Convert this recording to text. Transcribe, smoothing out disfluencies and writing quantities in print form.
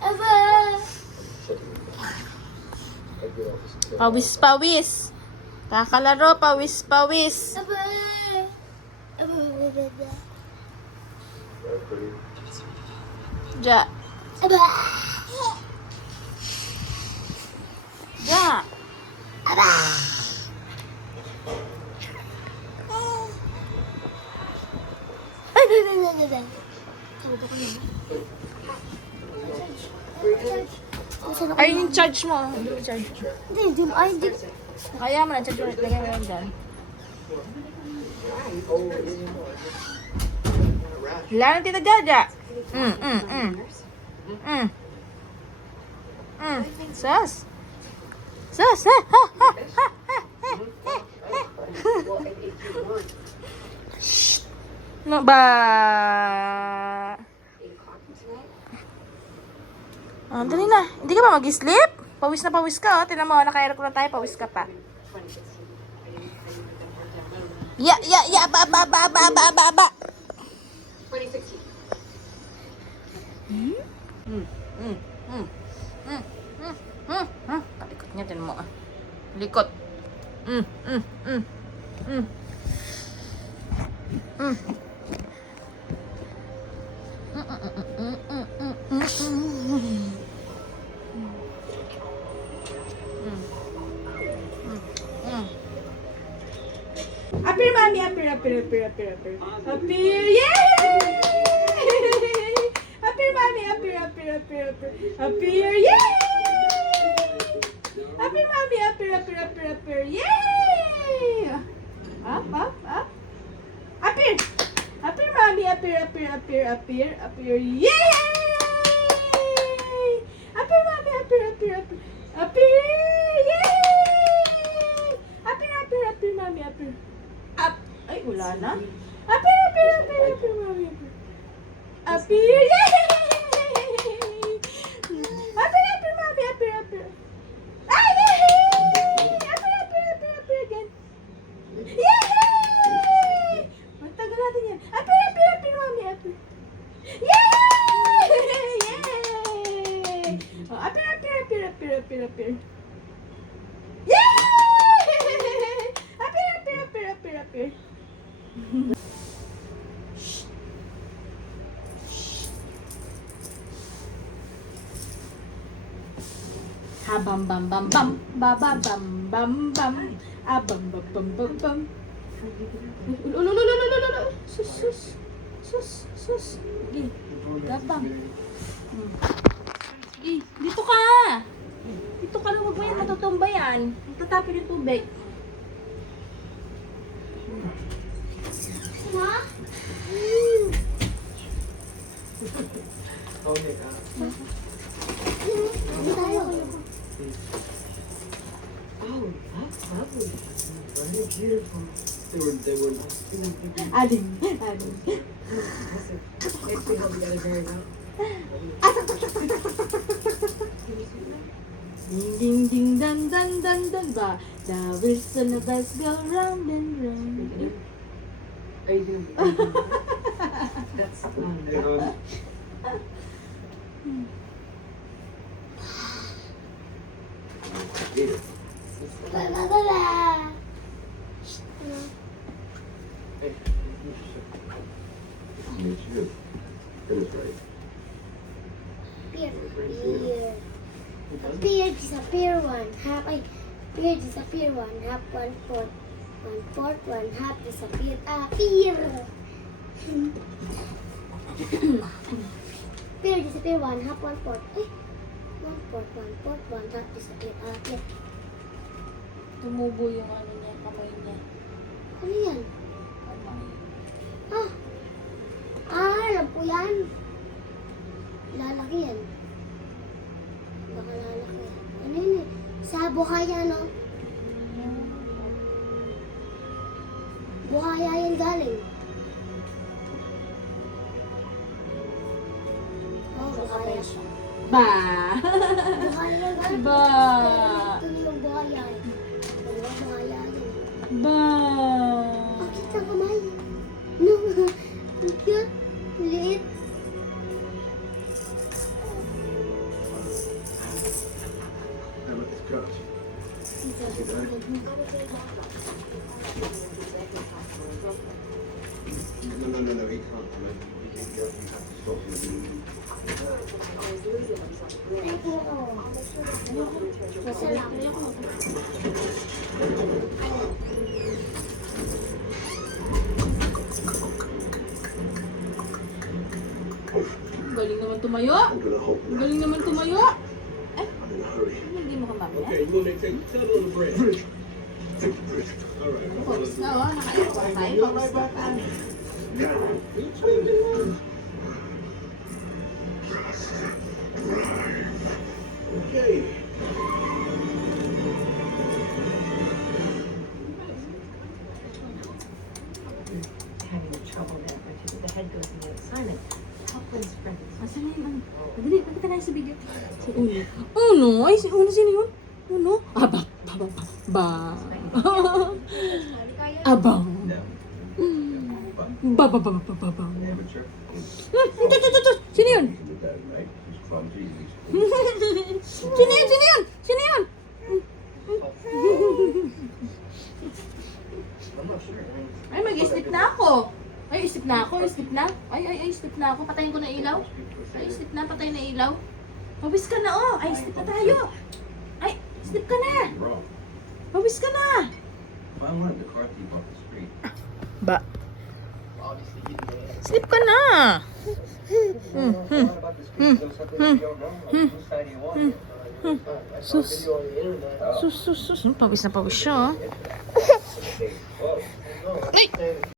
Aba! Pawis, pawis. Kakalaro, pawis, pawis. Aba! Aba! Ja. Aba! Ja. Aba! Ayun yung charge mo. Charge. Hindi. Kaya mo na charge ulit. Lagyan mo lang dyan. Wala na tita Jaja. Sus. Sus. Ha, ha, ha, ha, ha, ha, no ba? Dali na. Hindi ka ba mag-sleep? Pawis na pawis ka, oh. Tinan mo, naka-air ko na tayo, pawis ka pa. Ya, ba. 2016. Kalikot niya, tinan mo, ah. Likot. Appear, mommy, appear. Appear, yay! Appear, mommy, appear. Appear, yay! Appear, mommy, appear, yay! Up. Appear! Appear, mommy, appear, yay! Appear, mommy, appear. Appear, yay! Appear, mommy, appear. Up! Ay, wala na. Appear, mommy, appear. Appear, yay! Appear, mommy, appear. Ay, yay! Appear again. Yay! Magtagal natin yan. Appear, mommy, appear. Yay! Yay! Oh, appear. Yay! Appear. Ha bam bam ba ba bam a bam. Sus. Sige. Gabang. Sige, dito ka. Dito ka na, huwag mo yan matutumba yan. Tatapin yung tubig. Ma? Ading. Ding dan ba. The wheels on the bus go round and round. I do. That's Appear, disappear, one half. Appear, disappear, one half, 1/4. 1/4, 1/2, disappear. Appear. Appear, disappear, 1/2, 1/4. 1/4, 1/4, 1/2, disappear. Appear. Tumubo yung ano niya, kamay niya. Ano yan? Kamay. Alam ko yan. Lalaki yan. Baka lalaki yan. Ano yun eh? Sa buhaya, no? Buhaya yan galing. Oh, buhaya. Ba! Buhaya yan galing. Ba! Ito na yung buhaya. Ano, buhaya yan. Ba! Bakit ang kamay? No, ang cute. Liit. No, he can't. No, he have to stop him. Isa lang. Galing naman tumayo. I'm gonna hold him. Galing naman tumayo. Ay, I'm in a hurry. hindi mo kamamaya. Okay, you want to take tell on the bridge. Bridge. Take the bridge. All right. Focus na, oh. Nakaipo pa tayo. Focus na pa. Got it. Okay. Having trouble there, but the head goes in the assignment. Hopkins' friend. Asan na yun? Madali, nakita na yun sa video. Si Uno. Uno? Ay, si Uno, sino yun? Uno? Aba, ba. Abang. Ba. Amateur. Ito. Sino yun? He's the dad, mate. He's clumsy. Sino yun? Sino yun? I'm not sure. Ay, mag-sleep na ako. Ay, sleep na ako. Sleep na. Ay, sleep na ako. Patayin ko na ilaw. Ay, sleep na. Patayin na ilaw. Pawis ka na, oh. Ay, sleep na tayo. Ay, sleep ka na. Wrong. Pawis ka na. If I wanted the car thief off the street, Ba. Sleep ka na. Sus. Pawis na pawis siya, oh. Ay!